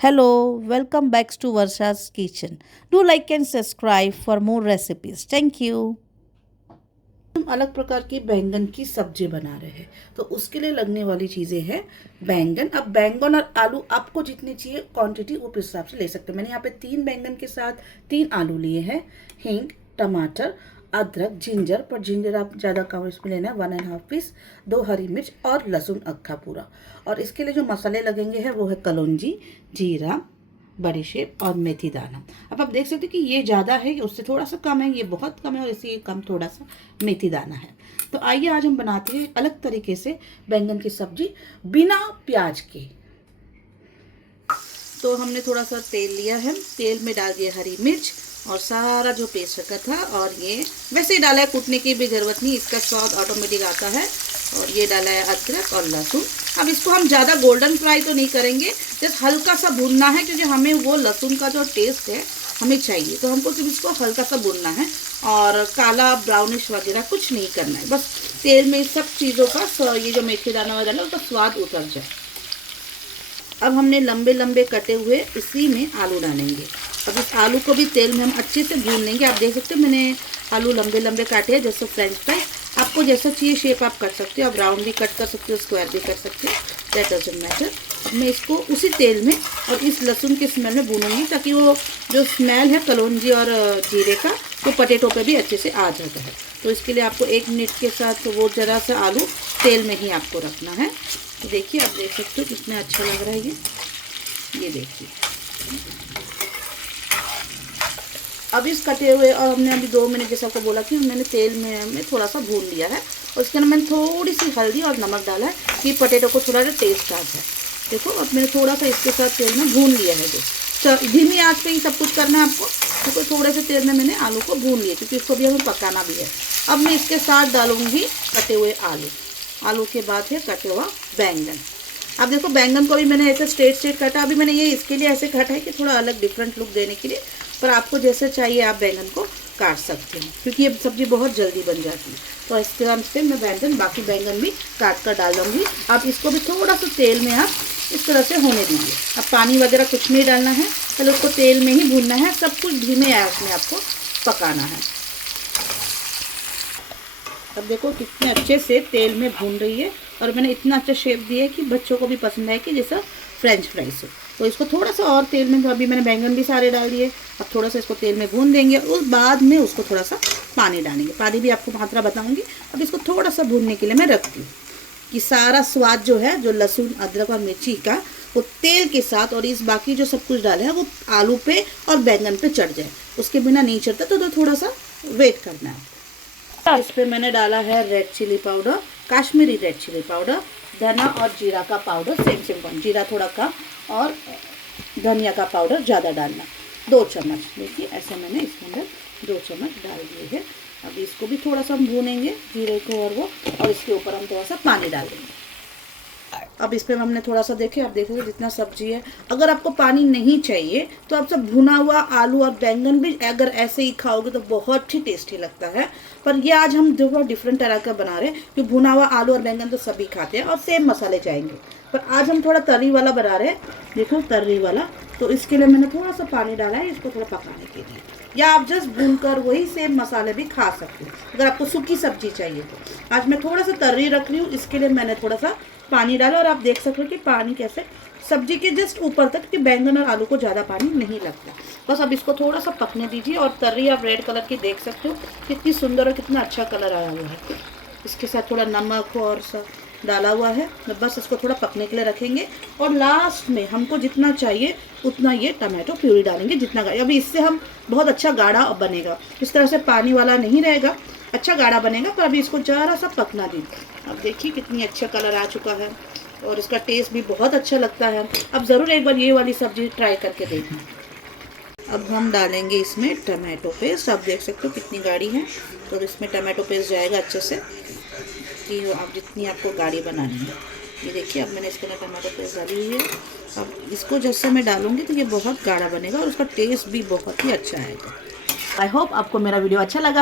Hello, welcome back to Varsha's Kitchen. Do like and subscribe for more recipes. Thank you. हम अलग प्रकार की बैंगन की सब्जी बना रहे हैं, तो उसके लिए लगने वाली चीज़ें हैं बैंगन। अब बैंगन और आलू आपको जितनी चाहिए क्वांटिटी उस हिसाब से ले सकते हैं। मैंने यहाँ पे 3 बैंगन के साथ 3 आलू लिए हैं। हींग, टमाटर, अदरक, जिंजर, पर जिंजर आप ज़्यादा कम इसमें लेना है, 1.5 पीस, 2 हरी मिर्च और लहसुन अक्खा पूरा। और इसके लिए जो मसाले लगेंगे हैं वो है कलौंजी, जीरा, बड़ीशेप और मेथी दाना। अब आप देख सकते हो कि ये ज़्यादा है, उससे थोड़ा सा कम है, ये बहुत कम है और इससे ये कम थोड़ा सा मेथी दाना है। तो आइए आज हम बनाते हैं अलग तरीके से बैंगन की सब्जी बिना प्याज के। तो हमने थोड़ा सा तेल लिया है, तेल में डाल दिया हरी मिर्च और सारा जो पेस्ट रखा था, और ये वैसे ही डाला है, कूटने की भी ज़रूरत नहीं, इसका स्वाद ऑटोमेटिक आता है। और ये डाला है अदरक और लहसुन। अब इसको हम ज़्यादा गोल्डन फ्राई तो नहीं करेंगे, जस्ट हल्का सा भूनना है, क्योंकि हमें वो लहसुन का जो टेस्ट है हमें चाहिए, तो हमको सिर्फ इसको हल्का सा भूनना है और काला ब्राउनिश वगैरह कुछ नहीं करना है। बस तेल में सब चीज़ों का ये जो मेथी दाना वगैरह उसका स्वाद उतर जाए। अब हमने लंबे लंबे कटे हुए इसी में आलू डालेंगे। अब इस आलू को भी तेल में हम अच्छे से भून लेंगे। आप देख सकते हो मैंने आलू लंबे लंबे काटे हैं, जैसे फ्रेंच फ्राई। आपको जैसा चाहिए शेप आप कर सकते हो, आप राउंड भी कट कर सकते हो, स्क्वायर भी कर सकते हो, दैट डजंट मैटर। अब मैं इसको उसी तेल में और इस लहसुन के स्मेल में भूनूंगी, ताकि वो जो स्मेल है कलौंजी और जीरे का वो पटेटो पे भी अच्छे से आ जाता है। तो इसके लिए आपको 1 मिनट के साथ वो ज़रा सा आलू तेल में ही आपको रखना है। तो देखिए, आप देख सकते हो कितना अच्छा लग रहा है ये देखिए। अब इस कटे हुए, और हमने अभी 2 मिनट जैसा आपको बोला कि मैंने तेल में थोड़ा सा भून लिया है, और इसके अंदर मैंने थोड़ी सी हल्दी और नमक डाला है कि पटेटो को थोड़ा सा टेस्ट आ जाए। देखो, अब मैंने थोड़ा सा इसके साथ तेल में भून लिया है। जो धीमी आंच पे ही सब कुछ करना है आपको। देखो, थोड़े से तेल में मैंने आलू को भून लिया, क्योंकि इसको भी हमें पकाना भी है। अब मैं इसके साथ डालूंगी कटे हुए आलू के बाद है कटे हुआ बैंगन। अब देखो, बैंगन को भी मैंने ऐसे स्ट्रेट काटा। अभी मैंने ये इसके लिए ऐसे काटा है कि थोड़ा अलग डिफरेंट लुक देने के लिए, पर आपको जैसे चाहिए आप बैंगन को काट सकते हैं, क्योंकि ये सब्ज़ी बहुत जल्दी बन जाती है। तो इसके बाद से मैं बाकी बैंगन भी काट कर डाल दूँगी। आप इसको भी थोड़ा सा तेल में आप इस तरह से होने दीजिए। अब पानी वगैरह कुछ नहीं डालना है, पहले उसको तेल में ही भूनना है। सब कुछ धीमे आंच में आपको पकाना है। अब देखो कितने अच्छे से तेल में भून रही है, और मैंने इतना अच्छा शेप दिया है कि बच्चों को भी पसंद आए, कि जैसा फ्रेंच फ्राइज हो। तो इसको थोड़ा सा और तेल में, तो अभी मैंने बैंगन भी सारे डाल दिए, अब थोड़ा सा इसको तेल में भून देंगे, और उस बाद में उसको थोड़ा सा पानी डालेंगे। पानी भी आपको मात्रा बताऊंगी। अब इसको थोड़ा सा भूनने के लिए मैं रखती हूँ, कि सारा स्वाद जो है, जो लहसुन, अदरक और मिर्ची का, वो तेल के साथ और इस बाकी जो सब कुछ डाला है वो आलू पे और बैंगन पे चढ़ जाए। उसके बिना नहीं चढ़ता, तो थोड़ा सा वेट करना है। इस पे मैंने डाला है red chilli powder, Kashmiri red chilli powder, धनिया और जीरा का पाउडर, सेम जीरा थोड़ा कम, और धनिया का पाउडर ज़्यादा डालना, 2 चम्मच। देखिए, ऐसे मैंने इसके अंदर 2 चम्मच डाल दिए हैं। अब इसको भी थोड़ा सा हम भूनेंगे, जीरे को और इसके ऊपर हम थोड़ा सा पानी डाल देंगे। अब इस पर हमने थोड़ा सा देखे, आप देखोगे जितना सब्जी है। अगर आपको पानी नहीं चाहिए तो आप सब भुना हुआ आलू और बैंगन भी अगर ऐसे ही खाओगे तो बहुत ही टेस्टी लगता है। पर ये आज हम थोड़ा डिफरेंट तरह का बना रहे हैं, क्योंकि भुना हुआ आलू और बैंगन तो सभी खाते हैं और सेम मसाले चाहेंगे, पर आज हम थोड़ा तरी वाला बना रहे हैं। देखो, तरी वाला, तो इसके लिए मैंने थोड़ा सा पानी डाला है, इसको थोड़ा पकाने के लिए। या आप जस्ट भूनकर वही सेम मसाले भी खा सकते हो, अगर आपको सूखी सब्जी चाहिए तो। आज मैं थोड़ा सा तर्री रख रही हूँ, इसके लिए मैंने थोड़ा सा पानी डाला, और आप देख सकते हो कि पानी कैसे सब्जी के जस्ट ऊपर तक, कि बैंगन और आलू को ज़्यादा पानी नहीं लगता। बस अब इसको थोड़ा सा पकने दीजिए। और तर्री आप रेड कलर की देख सकते हो कितनी सुंदर और कितना अच्छा कलर आया हुआ है। इसके साथ थोड़ा नमक और सब डाला हुआ है। बस इसको थोड़ा पकने के लिए रखेंगे, और लास्ट में हमको जितना चाहिए उतना ये टमाटो प्यूरी डालेंगे, जितना गाढ़ा। अभी इससे हम बहुत अच्छा गाढ़ा बनेगा, इस तरह से पानी वाला नहीं रहेगा, अच्छा गाढ़ा बनेगा। पर अभी इसको ज़रा सा पकना दीजिए। अब देखिए कितनी अच्छा कलर आ चुका है, और इसका टेस्ट भी बहुत अच्छा लगता है। अब ज़रूर एक बार ये वाली सब्ज़ी ट्राई करके देखना। अब हम डालेंगे इसमें टमाटो पेस्ट। आप देख सकते हो कितनी गाढ़ी है, तो इसमें टमाटो पेस्ट जाएगा अच्छे से, कि आप जितनी आपको गाढ़ी बनानी है। ये देखिए, अब मैंने इसके अंदर टमाटो पेस्ट डाली हुई है। अब इसको जैसे मैं डालूंगी तो ये बहुत गाढ़ा बनेगा, और उसका टेस्ट भी बहुत ही अच्छा आएगा। आई होप आपको मेरा वीडियो अच्छा लगा।